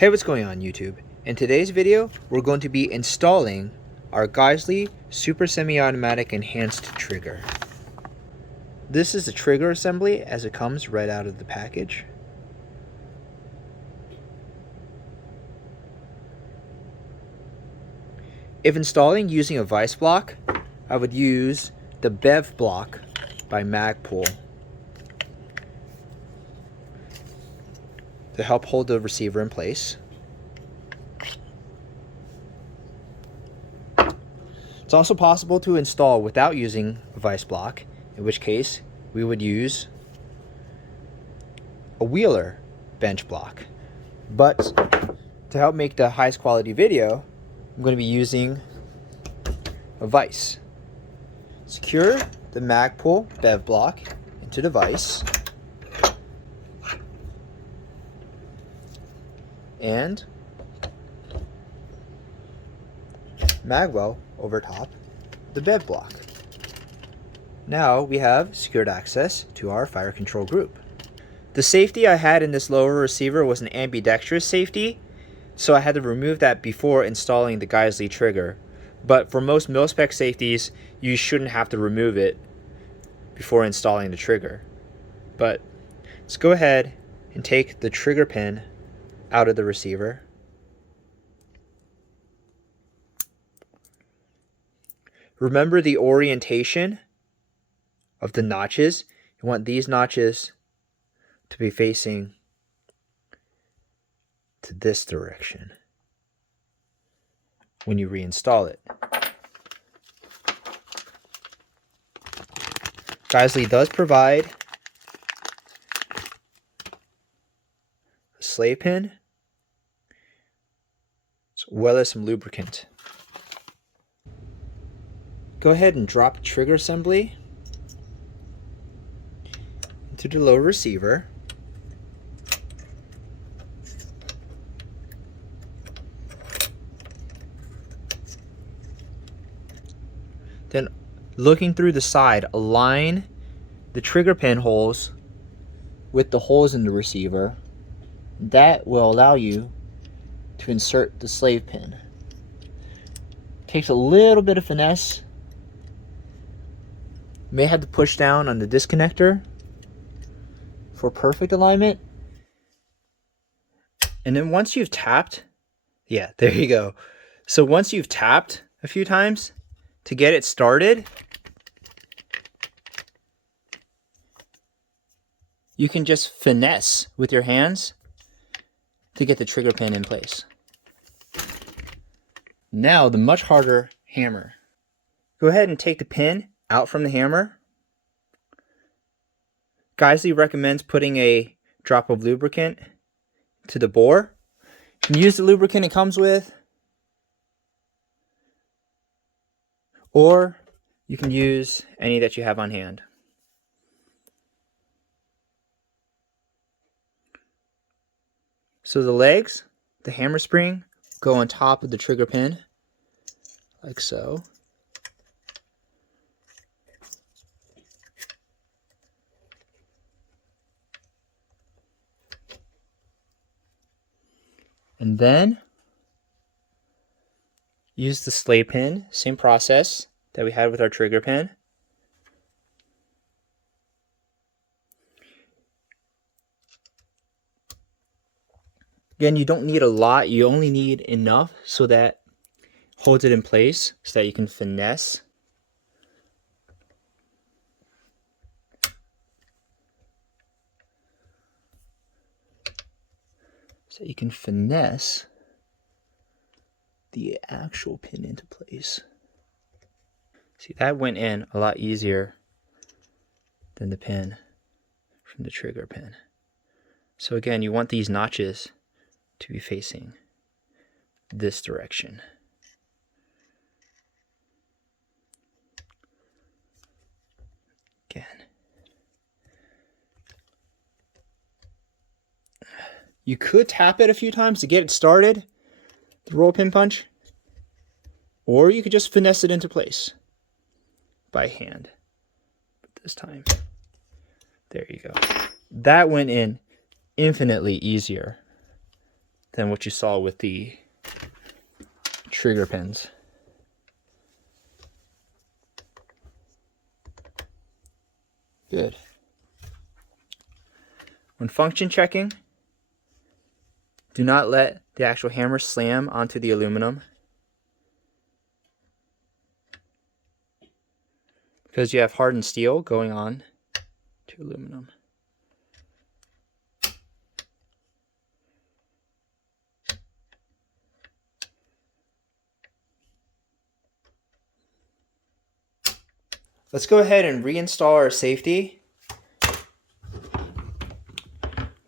Hey, what's going on YouTube? In today's video, we're going to be installing our Geissele Super Semi-Automatic Enhanced Trigger. This is the trigger assembly as it comes right out of the package. If installing using a vise block, I would use the Bev block by Magpul to help hold the receiver in place. It's also possible to install without using a vise block, in which case we would use a Wheeler bench block. But to help make the highest quality video, I'm going to be using a vise. Secure the Magpul Bev block into the vise and magwell over top the Bev block. Now we have secured access to our fire control group. The safety I had in this lower receiver was an ambidextrous safety, so I had to remove that before installing the Geissele trigger. But for most mil-spec safeties, you shouldn't have to remove it before installing the trigger. But let's go ahead and take the trigger pin out of the receiver. Remember the orientation of the notches. You want these notches to be facing to this direction when you reinstall it. Geissele does provide a slave pin as well as some lubricant. Go ahead and drop trigger assembly into the lower receiver. Then, looking through the side, align the trigger pin holes with the holes in the receiver. That will allow you to insert the slave pin. Takes a little bit of finesse. You may have to push down on the disconnector for perfect alignment. And then once you've tapped, yeah, there you go. So once you've tapped a few times to get it started, you can just finesse with your hands to get the trigger pin in place. Now the much harder hammer. Go ahead and take the pin out from the hammer. Geissele recommends putting a drop of lubricant to the bore. You can use the lubricant it comes with, or you can use any that you have on hand. So the legs, the hammer spring, go on top of the trigger pin, like so. And then use the slave pin, same process that we had with our trigger pin. Again, you don't need a lot, you only need enough so that holds it in place so that you can finesse. So you can finesse the actual pin into place. See, that went in a lot easier than the pin from the trigger pin. So again, you want these notches to be facing this direction. Again. You could tap it a few times to get it started, the roll pin punch, or you could just finesse it into place by hand. But this time, there you go. That went in infinitely easier than what you saw with the trigger pins. Good. When function checking, do not let the actual hammer slam onto the aluminum, because you have hardened steel going on to aluminum. Let's go ahead and reinstall our safety.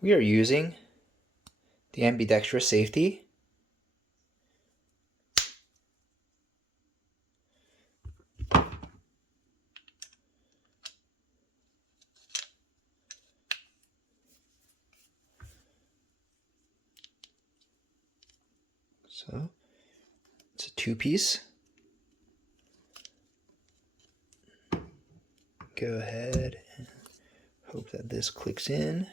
We are using the ambidextrous safety. So it's a 2-piece. Go ahead and hope that this clicks in.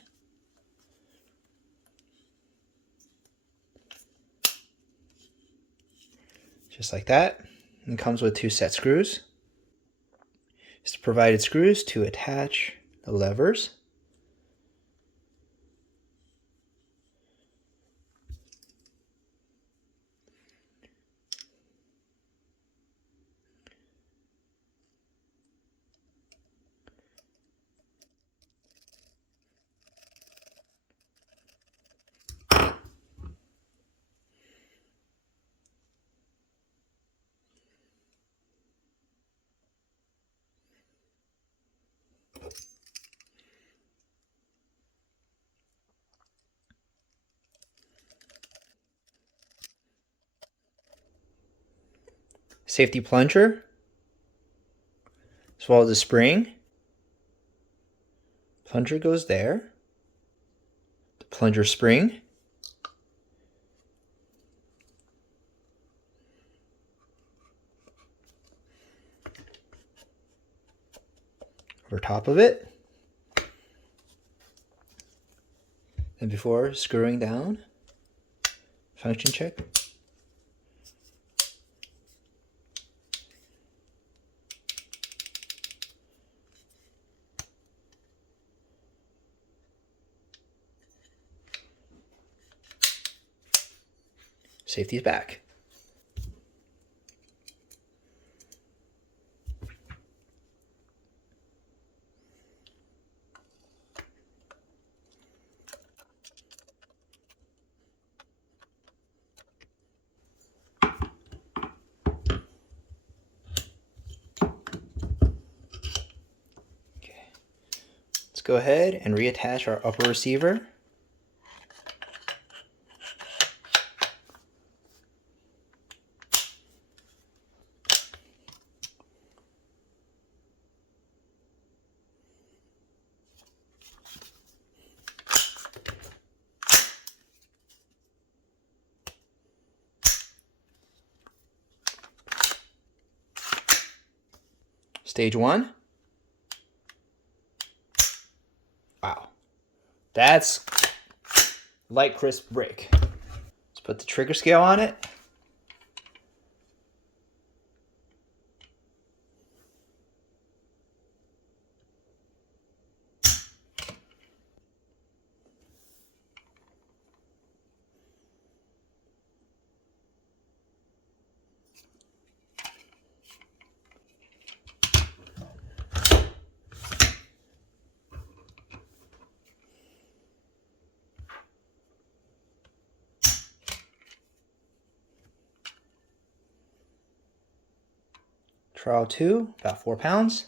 Just like that. And it comes with 2 set screws. Just provided screws to attach the levers. Safety plunger, as well as the spring. Plunger goes there. The plunger spring. Over top of it. And before screwing down, function check. Safety's back. Let's go ahead and reattach our upper receiver. Stage 1. Wow. That's light, crisp break. Let's put the trigger scale on it. Trial 2, about 4 pounds.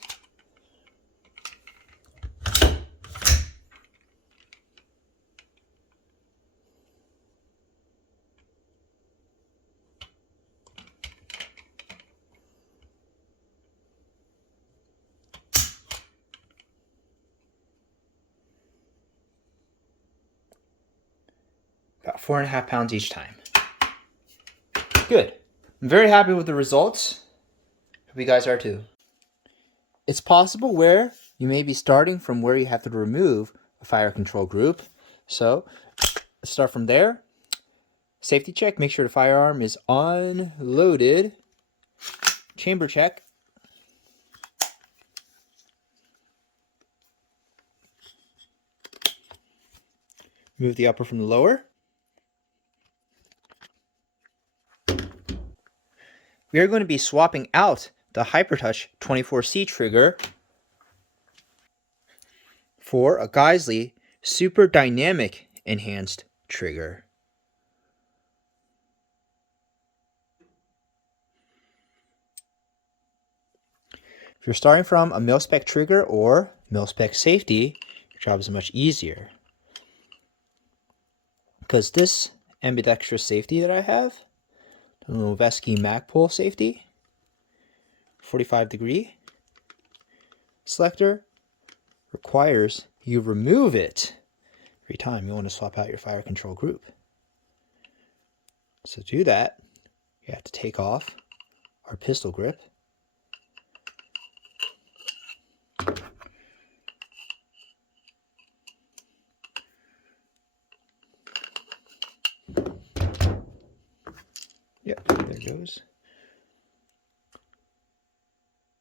About 4.5 pounds each time. Good. I'm very happy with the results. Hope you guys are too. It's possible where you may be starting from where you have to remove a fire control group. So let's start from there. Safety check, make sure the firearm is unloaded. Chamber check. Move the upper from the lower. We are going to be swapping out the HyperTouch 24C trigger for a Geissele Super Dynamic Enhanced trigger. If you're starting from a mil-spec trigger or mil-spec safety, your job is much easier. Because this ambidextrous safety that I have, the Noveski Magpul safety, 45-degree selector, requires you remove it every time you want to swap out your fire control group. So to do that, you have to take off our pistol grip. Yep, there it goes.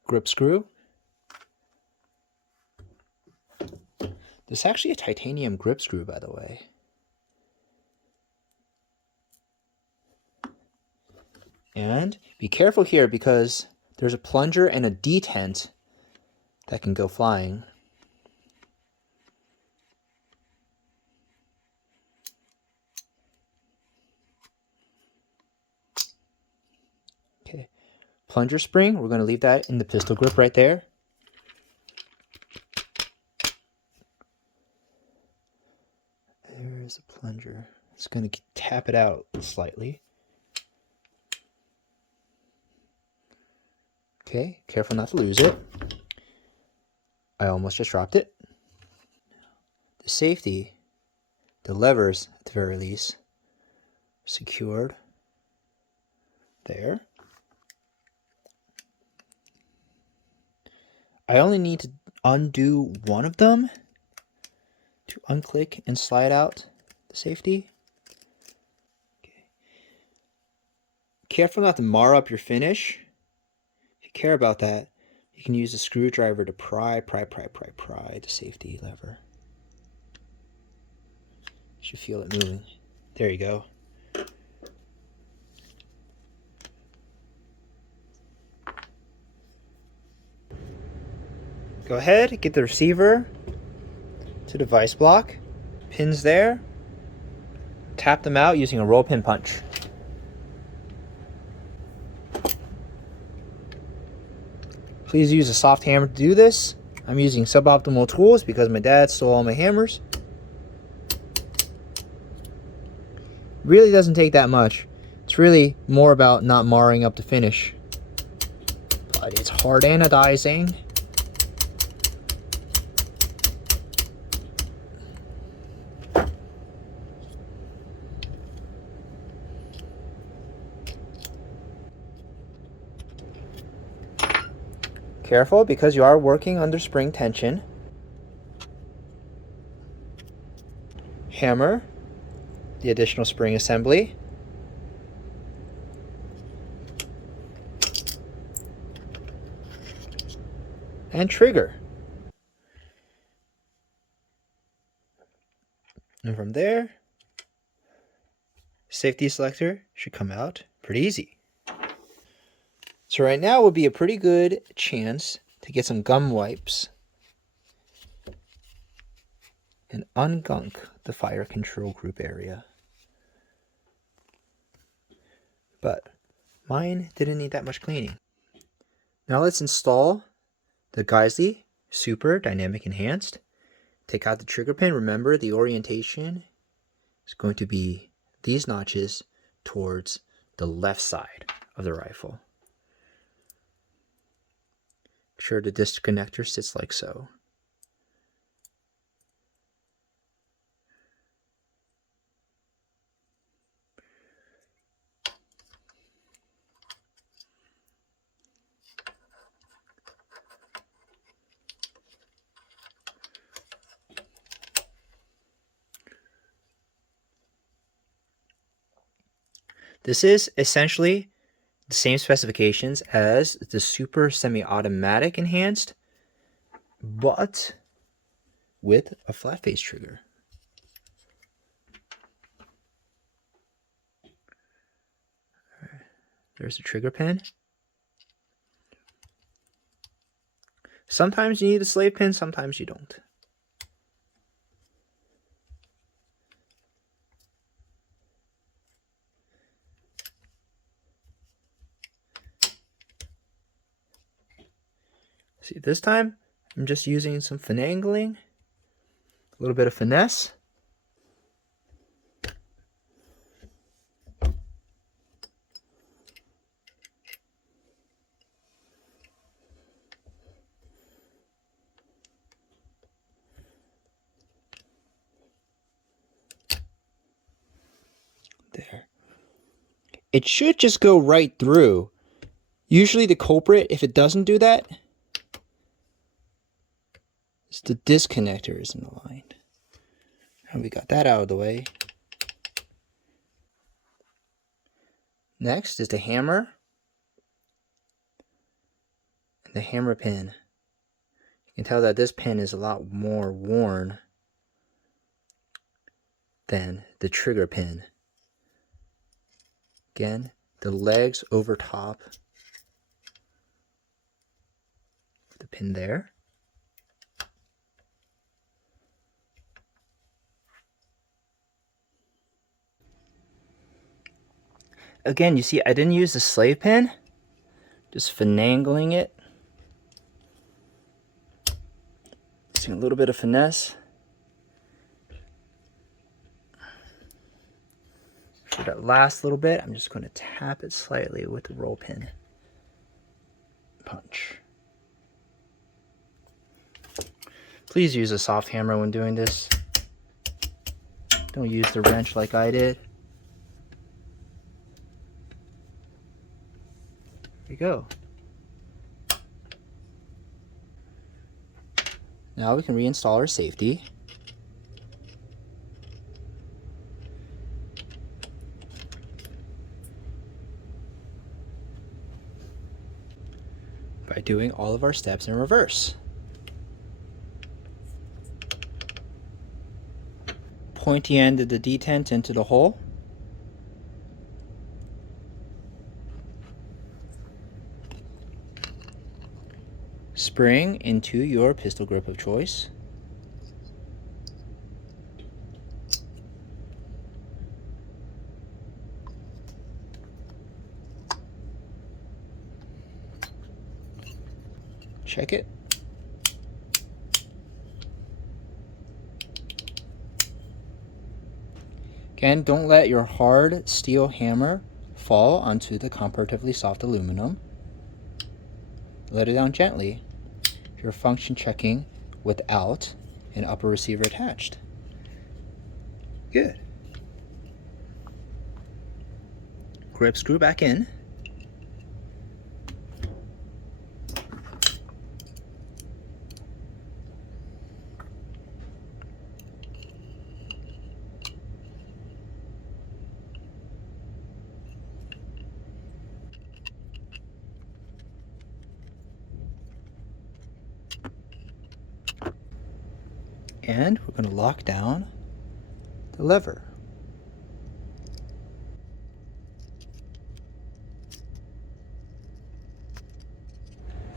Grip screw. This is actually a titanium grip screw, by the way. And be careful here because there's a plunger and a detent that can go flying. Okay, plunger spring, we're going to leave that in the pistol grip right there. There's a plunger. It's going to tap it out slightly. Okay, careful not to lose it. I almost just dropped it. The safety, the levers at the very least, secured there. I only need to undo one of them to unclick and slide out the safety. Okay. Careful not to mar up your finish. If you care about that, you can use a screwdriver to pry the safety lever. You should feel it moving. There you go. Go ahead, get the receiver to the device block. Pins there. Tap them out using a roll pin punch. Please use a soft hammer to do this. I'm using suboptimal tools because my dad stole all my hammers. Really doesn't take that much. It's really more about not marring up the finish. But it's hard anodizing. Careful because you are working under spring tension. Hammer the additional spring assembly. And trigger. And from there, safety selector should come out pretty easy. So right now would be a pretty good chance to get some gum wipes and ungunk the fire control group area. But mine didn't need that much cleaning. Now let's install the Geissele Super Dynamic Enhanced. Take out the trigger pin. Remember, the orientation is going to be these notches towards the left side of the rifle. Make sure the disconnector sits like so. This is essentially the same specifications as the Super Semi-Automatic Enhanced, but with a flat face trigger. There's the trigger pin. Sometimes you need a slave pin, sometimes you don't. See, this time I'm just using some finagling, a little bit of finesse. There. It should just go right through. Usually the culprit, if it doesn't do that, is the disconnector isn't aligned. And we got that out of the way. Next is the hammer and the hammer pin. You can tell that this pin is a lot more worn than the trigger pin. Again, the legs over top the pin there. Again, you see I didn't use the slave pin, just finagling it. Using a little bit of finesse. For that last little bit, I'm just going to tap it slightly with the roll pin. Punch. Please use a soft hammer when doing this. Don't use the wrench like I did. There we go. Now we can reinstall our safety. By doing all of our steps in reverse. Pointy end of the detent into the hole. Spring into your pistol grip of choice. Check it. Again, don't let your hard steel hammer fall onto the comparatively soft aluminum. Let it down gently. You're function checking without an upper receiver attached. Good. Grip screw back in. And we're going to lock down the lever.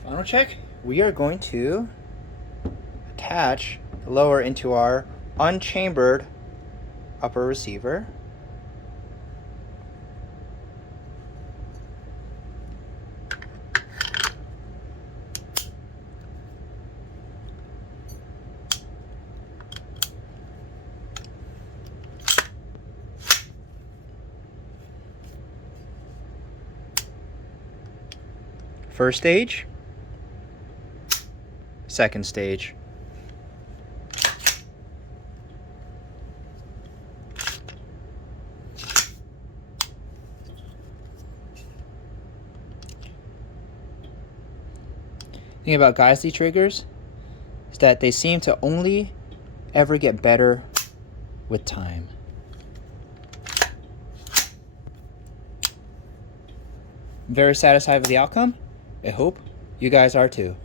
Final check. We are going to attach the lower into our unchambered upper receiver. First stage, second stage. The thing about Geissele triggers is that they seem to only ever get better with time. I'm very satisfied with the outcome. I hope you guys are too.